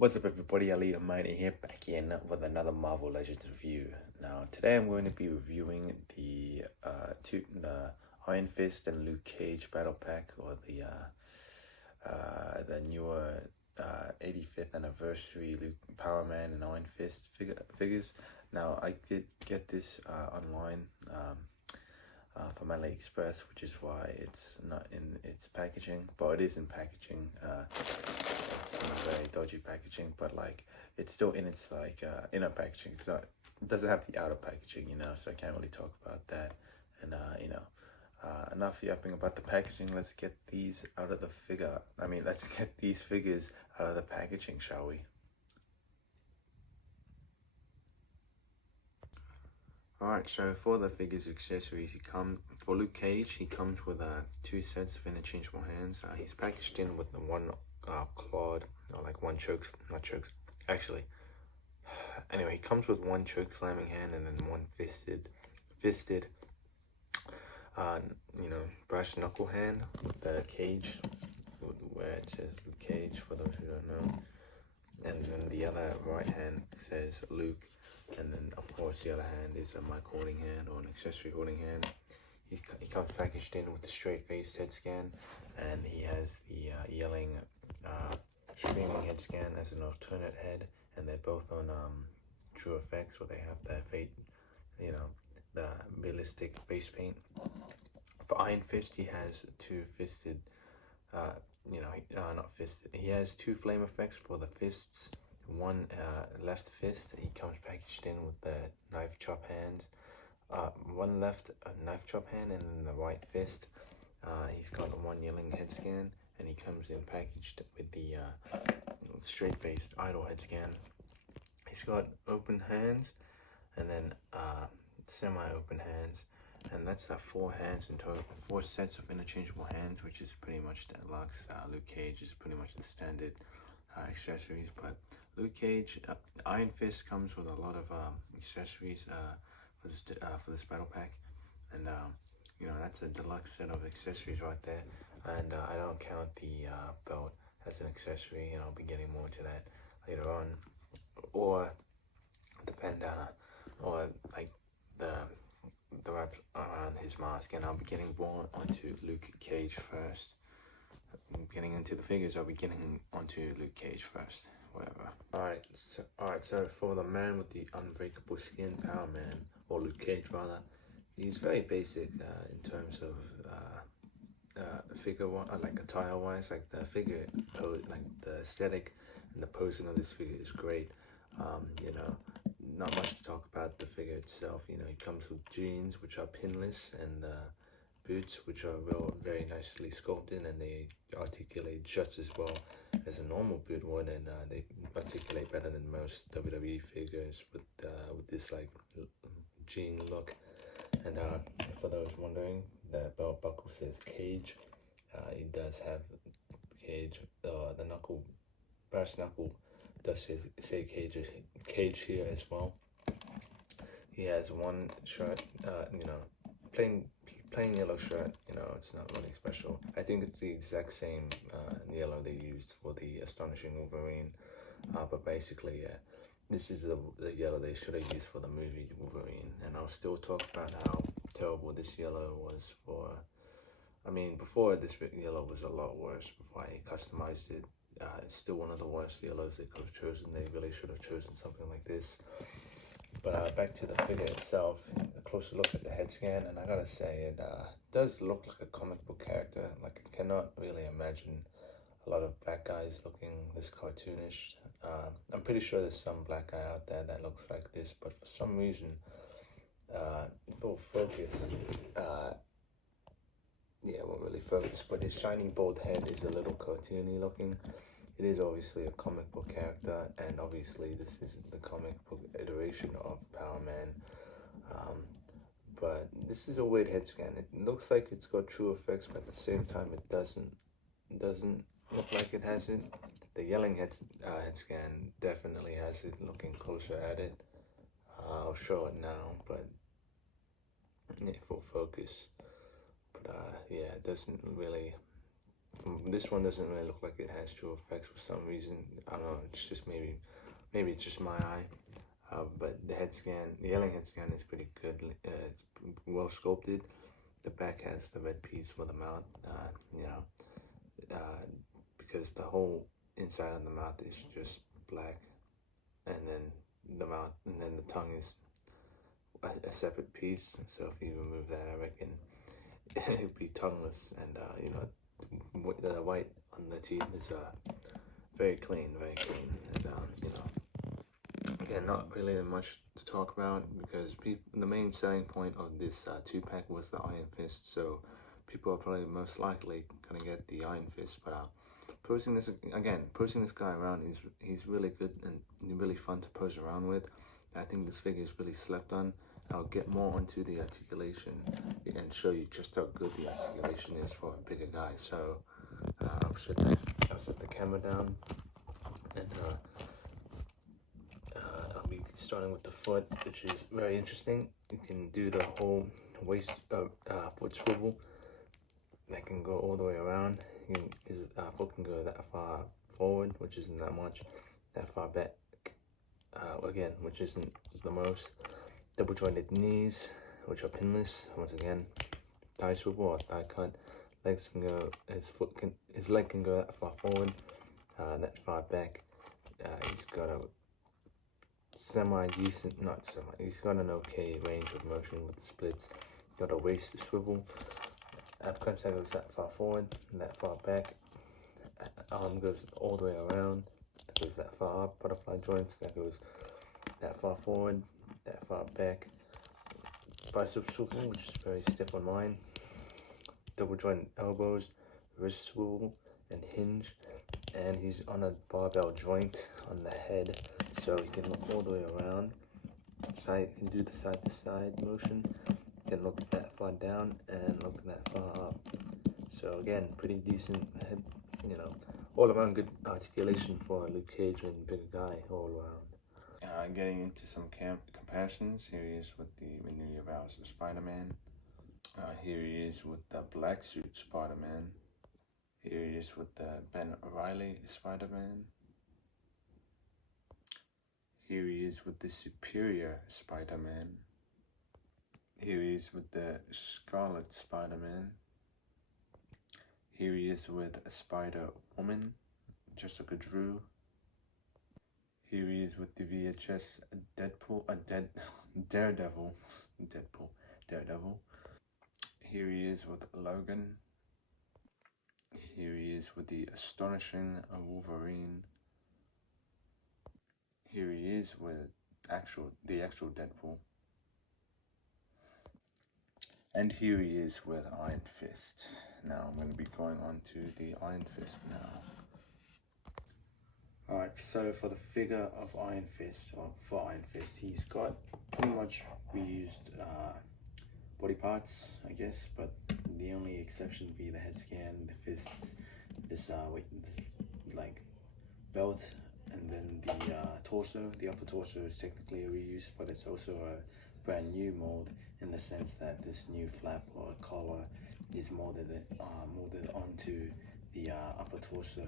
What's up everybody, Ali Almighty here, back in with another Marvel Legends review. Now today I'm going to be reviewing the Iron Fist and Luke Cage battle pack, or the newer 85th anniversary Luke, Power Man and Iron Fist figures. Now I did get this online from AliExpress, which is why it's not in its packaging, but it is in packaging. It's very dodgy packaging, but like it's still in its inner packaging. It's not, it doesn't have the outer packaging, so I can't really talk about that. And enough yapping about the packaging. Let's get these out of the figure. Let's get these figures out of the packaging, shall we? Alright, so for the figures accessories, for Luke Cage, he comes with two sets of interchangeable hands. He's packaged in with the one clawed, or like one anyway, he comes with one choke slamming hand and then one fisted brass knuckle hand with the cage, where it says Luke Cage, for those who don't know. And then the other right hand says Luke, and then of course the other hand is a mic holding hand or an accessory holding hand. He comes packaged in with the straight face head scan, and he has the yelling screaming head scan as an alternate head, and they're both on True Effects, where they have the realistic face paint. For Iron Fist, he has two fisted not fisted. He has two flame effects for the fists. One left fist, he comes packaged in with the knife chop hands. One left knife chop hand, and then the right fist. He's got one yelling head scan, and he comes in packaged with the straight-faced idle head scan. He's got open hands, and then semi-open hands, and that's four hands in total, four sets of interchangeable hands, which is pretty much the deluxe. Luke Cage is pretty much the standard accessories, but Luke Cage, Iron Fist comes with a lot of accessories for this battle pack, and that's a deluxe set of accessories right there. And I don't count the belt as an accessory, and I'll be getting more to that later on, or the bandana, or like the wraps around his mask, and I'll be getting more onto Luke Cage first. Getting into the figures, I'll be getting onto Luke Cage first, whatever. Alright, so for the man with the unbreakable skin, Power Man, or Luke Cage rather, he's very basic in terms of figure, like attire wise. Like the figure pose, like the aesthetic and the posing of this figure is great. Not much to talk about the figure itself. He comes with jeans which are pinless, and boots which are very nicely sculpted, and they articulate just as well as a normal boot would, and they articulate better than most WWE figures with this like jean look. And for those wondering, the belt buckle says Cage. He does have Cage. The brass knuckle does say Cage here as well. He has one shirt, plain yellow shirt. It's not really special. I think it's the exact same yellow they used for the Astonishing Wolverine, but basically, yeah, this is the yellow they should have used for the movie Wolverine. And I'll still talk about how terrible this yellow was for. Before, this yellow was a lot worse. Before I customized it, it's still one of the worst yellows they could have chosen. They really should have chosen something like this. But back to the figure itself, a closer look at the head scan, and I gotta say, it does look like a comic book character. Like, I cannot really imagine a lot of black guys looking this cartoonish. I'm pretty sure there's some black guy out there that looks like this, but for some reason, full focus, it won't really focus, but his shiny bald head is a little cartoony looking. It is obviously a comic book character, and obviously this is the comic book iteration of Power Man. But this is a weird head scan. It looks like it's got True Effects, but at the same time it doesn't look like it has it. The yelling head scan definitely has it. Looking closer at it, I'll show it now, but yeah, full focus. But yeah, it doesn't really This one doesn't really look like it has true effects for some reason. I don't know, it's just maybe it's just my eye. But the head scan, the alien head scan is pretty good. It's well sculpted. The back has the red piece for the mouth, because the whole inside of the mouth is just black, and then the mouth, and then the tongue is a separate piece. So if you remove that, I reckon it'd be tongueless, and the white on the teeth is very clean, and again, not really much to talk about, because the main selling point of this 2-pack was the Iron Fist, so people are probably most likely gonna get the Iron Fist. But posing this guy around, he's really good and really fun to pose around with. I think this figure is really slept on. I'll get more onto the articulation and show you just how good the articulation is for a bigger guy. So I'll set the camera down, and I'll be starting with the foot, which is very interesting. You can do the whole waist foot swivel. That can go all the way around. His foot can go that far forward, which isn't that much, that far back, again, which isn't the most. Double jointed knees, which are pinless. Once again, thigh swivel or thigh cut. Legs can go, his leg can go that far forward, that far back. He's got a he's got an okay range of motion with the splits. Got a waist swivel. Ab crunch that goes that far forward and that far back. Arm goes all the way around, that goes that far up. Butterfly joints, that goes that far forward, that far back. Bicep swivel, which is very stiff on mine. Double joint elbows, wrist swivel, and hinge. And he's on a barbell joint on the head, so he can look all the way around. Can do the side to side motion. Can look that far down and look that far up. So again, pretty decent head, all around good articulation for a Luke Cage and bigger guy all around. Getting into some comparisons, here he is with the Many Vows of Spider-Man. Here he is with the black suit Spider-Man. Here he is with the Ben Reilly Spider-Man. Here he is with the Superior Spider-Man. Here he is with the Scarlet Spider-Man. Here he is with a Spider-Woman, Jessica Drew. Here he is with the VHS Daredevil. Here he is with Logan. Here he is with the Astonishing Wolverine. Here he is with the actual Deadpool. And here he is with Iron Fist. Now I'm going to be going on to the Iron Fist now. Alright, so for the figure of Iron Fist, he's got pretty much reused body parts, I guess, but the only exception would be the head scan, the fists, this like belt, and then the torso. The upper torso is technically a reuse, but it's also a brand new mold in the sense that this new flap or collar is molded onto the upper torso,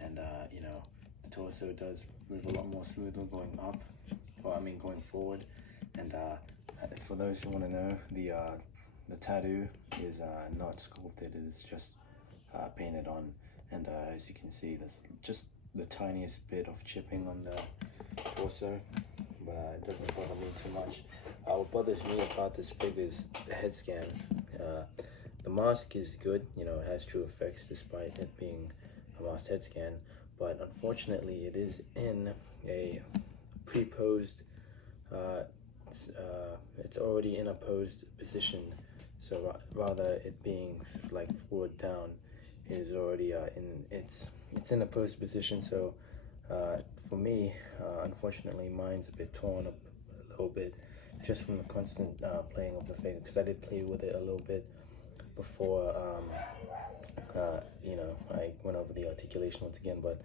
and the torso does move a lot more smoother going up, going forward. And for those who want to know, the tattoo is not sculpted; it's just painted on. And as you can see, there's just the tiniest bit of chipping on the torso, but it doesn't bother me too much. What bothers me about this figure is the head scan. The mask is good, it has true effects despite it being a masked head scan, but unfortunately it is in a pre-posed, it's already in a posed position, so rather it being like forward down, it is already it's in a posed position. So for me, unfortunately, mine's a bit torn up a little bit, just from the constant playing of the figure, because I did play with it a little bit before I went over the articulation once again, but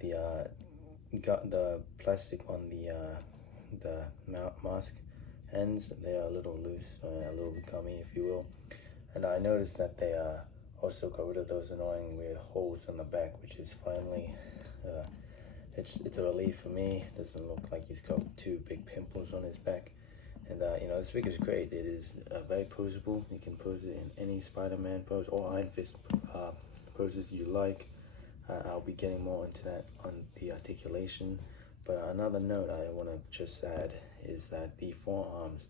the plastic on the mask ends, they are a little loose, a little gummy, if you will, and I noticed that they are Also got rid of those annoying weird holes on the back, which is finally, it's a relief for me. It doesn't look like he's got 2 big pimples on his back. And you know, this figure is great. It is very posable. You can pose it in any Spider-Man pose or Iron Fist poses you like. I'll be getting more into that on the articulation. But another note I want to just add is that the forearms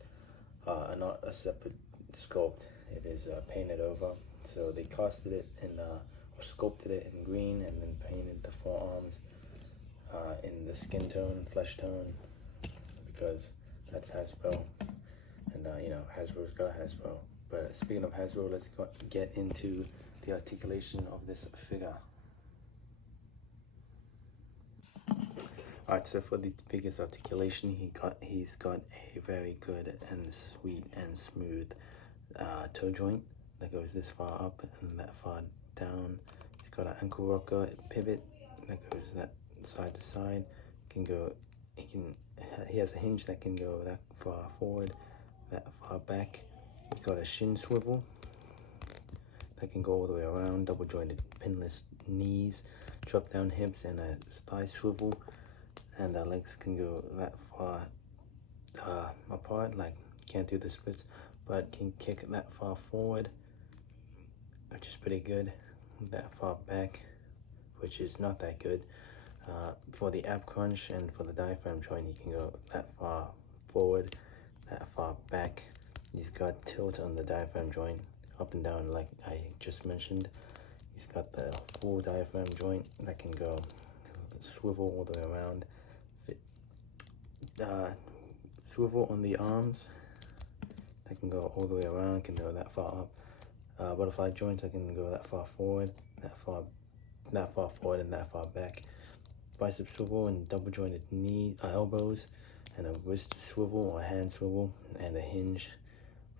are not a separate sculpt. It is painted over. So they casted it in, or sculpted it in green, and then painted the forearms in the skin tone, flesh tone, because that's Hasbro, and you know, Hasbro's got Hasbro. But speaking of Hasbro, let's get into the articulation of this figure. Alright, so for the figure's articulation, he's got a very good and sweet and smooth toe joint that goes this far up and that far down. He's got an ankle rocker pivot that goes that side to side. He has a hinge that can go that far forward, that far back. He's got a shin swivel that can go all the way around, double jointed pinless knees, drop down hips, and a thigh swivel. And the legs can go that far apart, like can't do the splits, but can kick that far forward, which is pretty good, that far back, which is not that good. For the ab crunch and for the diaphragm joint, he can go that far forward, that far back. He's got tilt on the diaphragm joint, up and down like I just mentioned. He's got the full diaphragm joint that can go swivel all the way around. Swivel on the arms that can go all the way around, can go that far up. Butterfly joints that can go that far forward, that far forward, and that far back. Bicep swivel and double jointed elbows, and a wrist swivel or hand swivel, and a hinge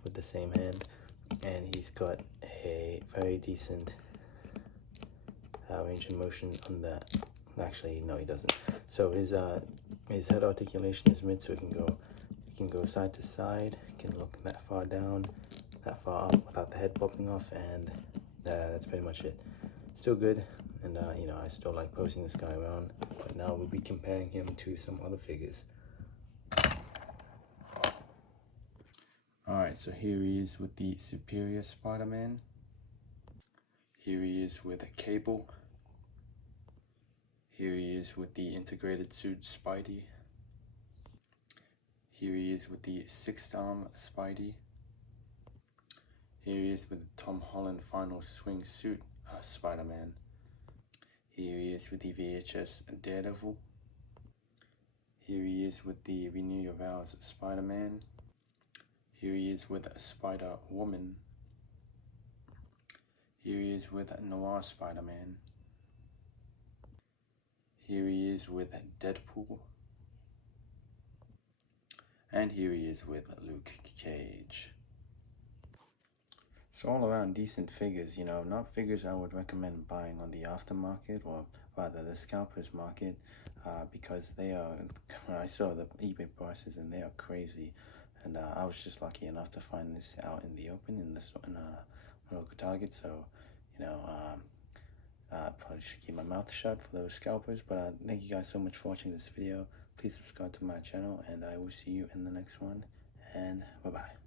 with the same hand. And he's got a very decent range of motion on that. Actually, no, he doesn't. So his head articulation is mid, so he can go side to side. He can look that far down, that far up without the head popping off, and that's pretty much it. Still good, and you know, I still like posing this guy around. But now we'll be comparing him to some other figures. Alright, so here he is with the Superior Spider-Man. Here he is with a Cable. Here he is with the integrated suit Spidey. Here he is with the 6th arm Spidey. Here he is with the Tom Holland final swing suit Spider-Man. Here he is with the VHS Daredevil. Here he is with the Renew Your Vows Spider-Man. Here he is with Spider-Woman. Here he is with Noir Spider-Man. Here he is with Deadpool. And here he is with Luke Cage. So all around decent figures, you know, not figures I would recommend buying on the aftermarket, or rather the scalpers market, because they are, I saw the eBay prices and they are crazy. And I was just lucky enough to find this out in the open in a local Target, so, you know, probably should keep my mouth shut for those scalpers. But thank you guys so much for watching this video. Please subscribe to my channel, and I will see you in the next one, and bye-bye.